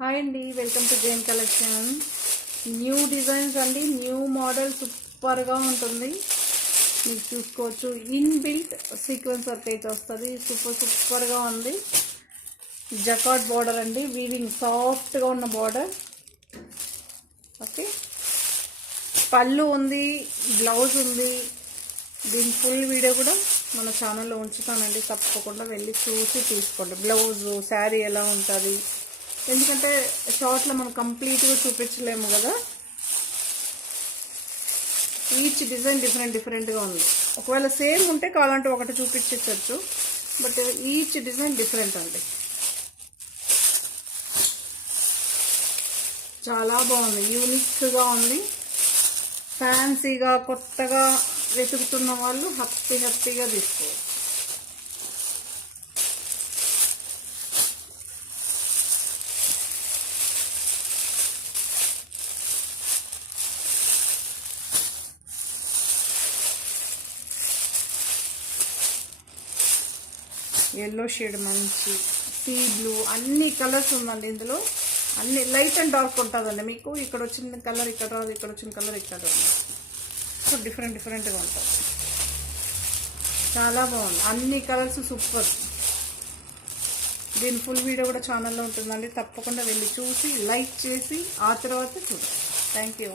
Hi అండి, welcome to Jain collection. New designs అండి, new model సూపర్గా ఉంటుంది. మీరు చూసుకోవచ్చు, ఇన్బిల్ట్ సీక్వెన్స్ వర్క్ అయితే వస్తుంది. సూపర్గా ఉంది. జకార్డ్ బార్డర్ అండి, వీవింగ్ సాఫ్ట్గా ఉన్న బార్డర్. ఓకే, పళ్ళు ఉంది, బ్లౌజ్ ఉంది. దీని ఫుల్ వీడియో కూడా మన ఛానల్లో ఉంచుతానండి, తప్పకుండా వెళ్ళి చూసి తీసుకోండి. బ్లౌజు శారీ ఎలా ఉంటుంది, ఎందుకంటే షార్ట్లో మనం కంప్లీట్గా చూపించలేము కదా. ఈచ్ డిజైన్ డిఫరెంట్గా ఉంది. ఒకవేళ సేమ్ ఉంటే కావాలంటే ఒకటి చూపించవచ్చు, బట్ ఈచ్ డిజైన్ డిఫరెంట్ అండి. చాలా బాగుంది, యూనిక్గా ఉంది. ఫ్యాన్సీగా కొత్తగా వెతుకుతున్న వాళ్ళు హ్యాపీగా తీసుకోవచ్చు. ఎల్లో షేడ్, మంచి సీ బ్లూ, అన్ని కలర్స్ ఉందండి ఇందులో. అన్ని లైట్ అండ్ డార్క్ ఉంటుందండి. మీకు ఇక్కడ వచ్చిన కలర్ ఇక్కడ రాదు, ఇక్కడ వచ్చిన కలర్ ఇక్కడ రాదు. సో డిఫరెంట్గా ఉంటుంది. చాలా బాగుంది, అన్ని కలర్స్ సూపర్. దీని ఫుల్ వీడియో కూడా ఛానల్లో ఉంటుందండి, తప్పకుండా వెళ్ళి చూసి లైక్ చేసి ఆ తర్వాత చూడండి. Thank you.